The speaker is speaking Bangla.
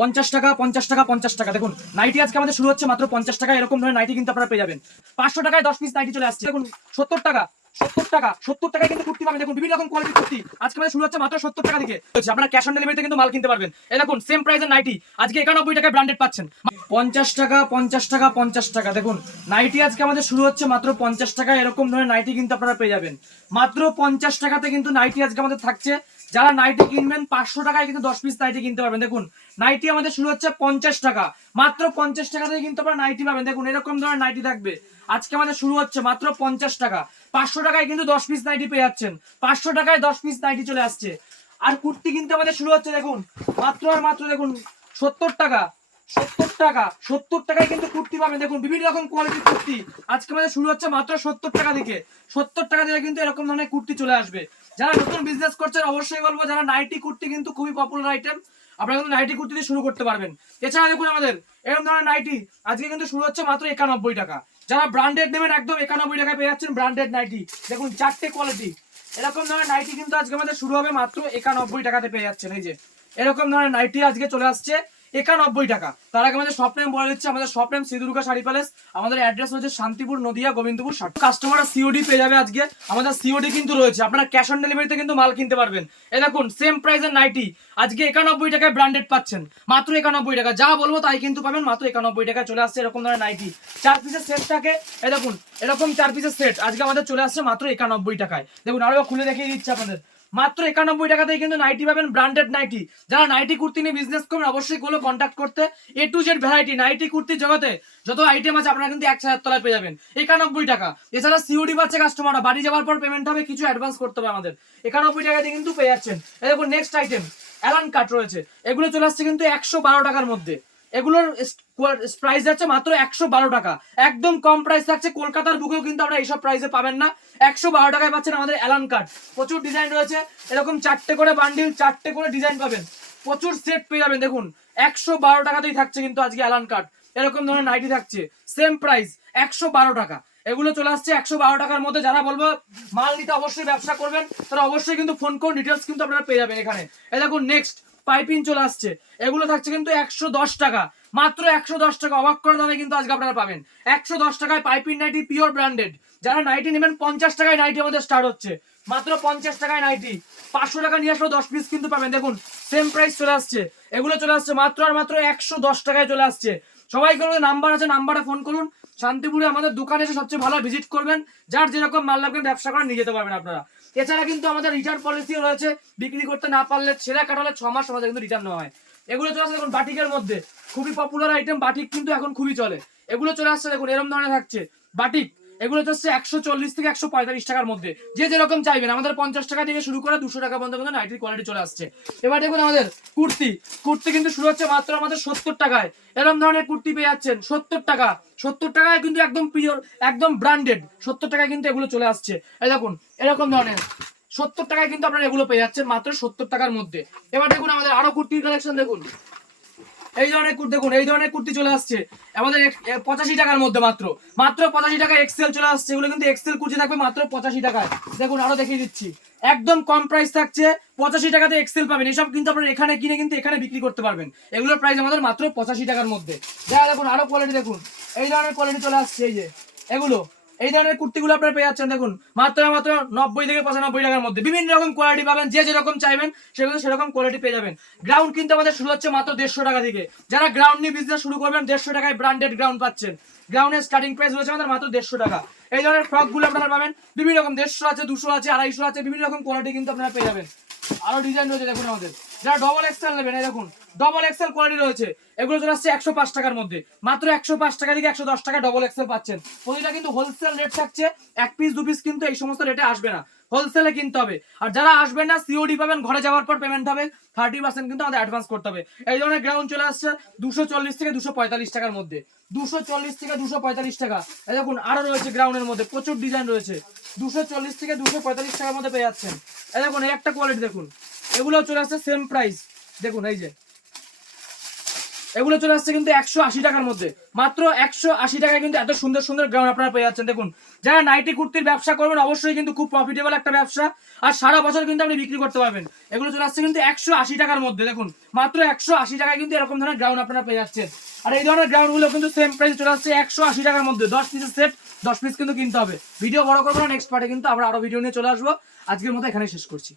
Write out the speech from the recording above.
পঞ্চাশ টাকা পঞ্চাশ টাকা পঞ্চাশ টাকা। দেখুন নাইটি আজকে আমাদের শুরু হচ্ছে মাত্র পঞ্চাশ টাকা, এরকম ধরনের নাইটি কিন্তু আপনারা পেয়ে যাবেন। পাঁচশো টাকায় দশ পিস নাইটি চলে আসছে। দেখুন, সত্তর টাকা সত্তর টাকা, সত্তর টাকায় কিন্তু কুর্তি পাবেন। দেখুন, বিভিন্ন রকম কোয়ালিটির কুর্তি। আজকে আমাদের শুরু হচ্ছে মাত্র সত্তর টাকা থেকে হচ্ছে আপনারা ক্যাশ অন ডেলিভারিতে কিন্তু মাল কিনতে পারবেন। এই দেখুন সেম প্রাইসের নাইটি আজকে একানব্বই টাকায় ব্র্যান্ডেড পাচ্ছেন। পঞ্চাশ টাকা পঞ্চাশ টাকা পঞ্চাশ টাকা। দেখুন নাইটি আজকে আমাদের শুরু হচ্ছে মাত্র পঞ্চাশ টাকা। এরকম ধরনের নাইটি কিন্তু আপনারা পেয়ে যাবেন। মাত্র পঞ্চাশ টাকাতে কিন্তু নাইটি আজকে আমাদের থাকছে যারা নাইটি কিনবেন, পাঁচশো টাকায় কিন্তু দশ পিস নাইটি কিনতে পারবেন। দেখুন নাইটি আমাদের শুরু হচ্ছে পঞ্চাশ টাকা। মাত্র পঞ্চাশ টাকা থেকে কিন্তু আপনারা নাইটি পাবেন। দেখুন, এরকম ধরনের নাইটি থাকবে। আজকে আমাদের শুরু হচ্ছে মাত্র পঞ্চাশ টাকা। পাঁচশো টাকায় কিন্তু দশ পিস নাইটি পেয়ে যাচ্ছেন। পাঁচশো টাকায় দশ পিস নাইটি চলে আসছে। আর কুর্তি কিন্তু আমাদের শুরু হচ্ছে, দেখুন, মাত্র আর মাত্র, দেখুন, সত্তর টাকা। সত্তর টাকা, সত্তর টাকায় কিন্তু কুর্তি পাবেন। দেখুন, বিভিন্ন রকম কোয়ালিটির কুর্তি। আজকে আমাদের শুরু হচ্ছে মাত্র সত্তর টাকা থেকে সত্তর টাকা থেকে কিন্তু এরকম ধরনের কুর্তি চলে আসবে। যারা নতুন বিজনেস করছেন, অবশ্যই বলব, যারা নাইটি কুর্তি কিন্তু খুবই পপুলার আইটেম আপনারা কিন্তু নাইটি কুর্তি দিয়ে শুরু করতে পারবেন। এছাড়া দেখুন আমাদের, এরকম ধরনের নাইটি আজকে কিন্তু শুরু হচ্ছে মাত্র একানব্বই টাকা। যারা ব্র্যান্ডেড নেবেন, একদম একানব্বই টাকা পেয়ে যাচ্ছেন ব্র্যান্ডেড নাইটি দেখুন, চারটে কোয়ালিটি এরকম ধরনের নাইটি কিন্তু আজকে আমাদের শুরু হবে মাত্র একানব্বই টাকাতে পেয়ে যাচ্ছেন, এই যে। এরকম ধরনের নাইটি আজকে চলে আসছে। একানব্বই টাকা। তার আগে আমাদের শপ নেম বলে দিচ্ছে, আমাদের shop name Sidurga sari palace আমাদের অ্যাড্রেস রয়েছে শান্তিপুর, নদিয়া, গোবিন্দপুর কাস্টমার সিওডি পেয়ে যাবে আজকে। আমাদের সিওডি কিন্তু রয়েছে, আপনারা ক্যাশ অন ডেলিভারিতে কিন্তু মাল কিনতে পারবেন। এ দেখুন সেম প্রাইসের নাইটি আজকে একানব্বই টাকায় ব্র্যান্ডেড পাচ্ছেন, মাত্র একানব্বই টাকা। যা বলব তাই কিন্তু পাবেন, মাত্র একানব্বই টাকায় চলে আসছে এরকম ধরনের নাইটি চার পিসের সেটটাকে এ দেখুন, এরকম চার পিসের সেট আজকে আমাদের চলে আসছে মাত্র একানব্বই টাকায়। দেখুন, আরও খুলে দেখিয়ে দিচ্ছে আপনাদের। মাত্র একানব্বই টাকাতেই কিন্তু নাইটি পাবেন ব্র্যান্ডেড নাইটি যারা নাইটি কুর্তি নিয়ে বিজনেস করবেন, অবশ্যই গুলো কন্ট্যাক্ট করতে। A to Z variety nightie কুর্তির জগতে যত আইটেম আছে আপনারা কিন্তু এক হাজার তলায় পেয়ে যাবেন। একানব্বই টাকা। এছাড়া সিওডি পাচ্ছে কাস্টমাররা বাড়ি যাওয়ার পর পেমেন্ট হবে, কিছু অ্যাডভান্স করতে হবে আমাদের। একানব্বই টাকা দিয়ে কিন্তু পেয়ে যাচ্ছেন। দেখুন নেক্সট আইটেম অ্যালান কাট রয়েছে। এগুলো চলে আসছে কিন্তু একশো বারো টাকার মধ্যে। এগুলোর প্রাইস যাচ্ছে মাত্র একশো বারো টাকা। একদম কম প্রাইস থাকছে। কলকাতার বুকেও কিন্তু আমরা এইসব প্রাইসে পাবেন না। একশো বারো টাকায় পাচ্ছেন আমাদের অ্যালান কার্ড প্রচুর ডিজাইন রয়েছে। এরকম চারটে করে বান্ডিল চারটে করে ডিজাইন পাবেন। প্রচুর সেট পেয়ে যাবেন। দেখুন, একশো বারো টাকাতেই থাকছে কিন্তু আজকে অ্যালান কার্ড এরকম ধরনের নাইটি থাকছে। সেম প্রাইস একশো বারো টাকা। এগুলো চলে আসছে একশো বারো টাকার মধ্যে। যারা বলব মাল নিতে অবশ্যই ব্যবসা করবেন, তারা অবশ্যই কিন্তু ফোন করুন ডিটেলস কিন্তু আপনারা পেয়ে যাবেন এখানে। এ দেখুন নেক্সট পাইপিং চলে আসছে। এগুলো থাকছে কিন্তু একশো দশ টাকা। মাত্র একশো দশ টাকা। অবাক করে দামে কিন্তু আজকে আপনারা পাবেন। একশো দশ টাকায় পাইপিং নাইটি পিওর ব্র্যান্ডেড। যারা নাইটি নেবেন, পঞ্চাশ টাকায় নাইটি আমাদের স্টার্ট হচ্ছে। মাত্র পঞ্চাশ টাকায় নাইটি। পাঁচশো টাকা নিয়ে আসলে দশ পিস কিন্তু পাবেন। দেখুন সেম প্রাইস চলে আসছে। এগুলো চলে আসছে মাত্র আর মাত্র একশো দশ টাকায় চলে আসছে। সবাই করুন নাম্বার আছে, নাম্বারে ফোন করুন। শান্তিপুরে আমাদের দোকানে এসে সবচেয়ে ভালো ভিজিট করবেন। যার যেরকম মাল লাগবে ব্যবসা করে নিয়ে যেতে পারবেন আপনারা। এছাড়া কিন্তু আমাদের রিটার্ন পলিসি রয়েছে, বিক্রি করতে না পারলে ছেঁড়া কাটালে ছ মাস আমাদের কিন্তু রিটার্ন নেওয়া হয়। এগুলো চলে আসছে দেখুন বাটিকের মধ্যে। খুবই পপুলার আইটেম বাটিক কিন্তু এখন খুবই চলে। এগুলো চলে আসছে দেখুন, এরম ধরনের থাকছে। বাটিক এগুলো হচ্ছে একশো চল্লিশ থেকে একশো পঁয়তাল্লিশ টাকার মধ্যে। যে যেরকম চাইবেন। আমাদের পঞ্চাশ টাকা থেকে শুরু করে দুশো টাকা পর্যন্ত কিন্তু নাইটির কোয়ালিটি চলে আসছে। এবার দেখুন আমাদের কুর্তি। কুর্তি কিন্তু শুরু হচ্ছে মাত্র আমাদের সত্তর টাকায়। এরকম ধরনের কুর্তি পেয়ে যাচ্ছেন সত্তর টাকা। সত্তর টাকায় কিন্তু একদম পিওর একদম ব্র্যান্ডেড সত্তর টাকায় কিন্তু এগুলো চলে আসছে। এই দেখুন, এরকম ধরনের। সত্তর টাকায় কিন্তু আপনারা এগুলো পেয়ে যাচ্ছেন মাত্র সত্তর টাকার মধ্যে। এবার দেখুন আমাদের আরও কুর্তির কালেকশন দেখুন। এই ধরনের কুর্তি, দেখুন, এই ধরনের কুর্তি চলে আসছে। আমাদের পঁচাশি টাকার মধ্যে মাত্র। মাত্র পঁচাশি টাকা এক্সেল চলে আসছে। এগুলো কিন্তু এক্সেল কুর্তি থাকবে মাত্র পঁচাশি টাকায়। দেখুন, আরও দেখিয়ে দিচ্ছি। একদম কম প্রাইস থাকছে। পঁচাশি টাকাতে এক্সেল পাবেন। এসব কিন্তু আপনারা এখানে কিনে কিন্তু এখানে বিক্রি করতে পারবেন। এগুলোর প্রাইস আমাদের মাত্র পঁচাশি টাকার মধ্যে। দেখা, দেখুন, আরও কোয়ালিটি দেখুন। এই ধরনের কোয়ালিটি চলে আসছে, এই যে। এগুলো এই ধরনের কুর্তিগুলো আপনারা পেয়ে যাচ্ছেন, দেখুন, মাত্র মাত্র নব্বই থেকে পঁচানব্বই টাকার মধ্যে। বিভিন্ন রকম কোয়ালিটি পাবেন, যে যেরকম চাইবেন, সেগুলো সেরকম কোয়ালিটি পেয়ে যাবেন। গ্রাউন্ড কিন্তু আমাদের শুরু হচ্ছে মাত্র দেড়শো টাকা থেকে। যারা গ্রাউন্ড নিয়ে বিজনেস শুরু করবেন, দেড়শো টাকায় ব্র্যান্ডেড গ্রাউন্ড পাচ্ছেন। গ্রাউন্ডের স্টার্টিং প্রাইস রয়েছে আমাদের মাত্র দেড়শো টাকা। এই ধরনের ফ্রকগুলো আপনারা পাবেন, বিভিন্ন রকম দেড়শো আছে, দুশো আছে, আড়াইশো আছে, বিভিন্ন রকম কোয়ালিটি কিন্তু আপনারা পেয়ে যাবেন। আরও ডিজাইন রয়েছে, দেখুন আমাদের। যারা ডবল এক্সেল নেবেন, এই দেখুন ডবল এক্সেল কোয়ালিটি রয়েছে। এগুলো চলে আসছে একশো পাঁচ টাকার মধ্যে। মাত্র একশো পাঁচ টাকা থেকে একশো দশ টাকা ডবল এক্সেল পাচ্ছেন। প্রতিটা কিন্তু হোলসেল রেট থাকছে, এক পিস দু পিস কিন্তু এই সমস্ত রেটে আসবে না। হোলসেলে কিনতে হবে। আর যারা আসবেন না সিওডি পাবেন, ঘরে যাওয়ার পর পেমেন্ট হবে থার্টি পার্সেন্ট কিন্তু আমাদের অ্যাডভান্স করতে হবে। এই ধরনের গ্রাউন্ড চলে আসছে দুশো চল্লিশ থেকে দুশো পঁয়তাল্লিশ টাকার মধ্যে। দুশো চল্লিশ থেকে দুশো পঁয়তাল্লিশ টাকা। এই দেখুন, আরও রয়েছে গ্রাউন্ডের মধ্যে, প্রচুর ডিজাইন রয়েছে। দুশো চল্লিশ থেকে দুশো পঁয়তাল্লিশ টাকার মধ্যে পেয়ে যাচ্ছেন। এই দেখুন একটা কোয়ালিটি দেখুন। এগুলো চলে আসছে সেম প্রাইস দেখুন, এই যে। এগুলো চলে আসছে কিন্তু একশো আশি টাকার মধ্যে। মাত্র একশো আশি টাকায় কিন্তু এত সুন্দর সুন্দর গ্রাউন্ড আপনারা পেয়ে যাচ্ছেন। দেখুন, যারা নাইটি কুর্তির ব্যবসা করবেন, অবশ্যই কিন্তু খুব প্রফিটেবল একটা ব্যবসা। আর সারা বছর কিন্তু আপনি বিক্রি করতে পারবেন। এগুলো চলে আসছে কিন্তু একশো আশি টাকার মধ্যে। দেখুন, মাত্র একশো আশি টাকায় কিন্তু এরকম ধরনের গ্রাউন্ড আপনারা পেয়ে যাচ্ছেন। আর এই ধরনের গ্রাউন্ডগুলো কিন্তু সেম প্রাইস চলে আসছে একশো আশি টাকার মধ্যে। দশ পিসের সেট দশ পিস কিন্তু কিনতে হবে। ভিডিও বড় করব না নেক্সট পার্টে কিন্তু আমরা আরও ভিডিও নিয়ে চলে আসব। আজকের মতো এখানে শেষ করছি।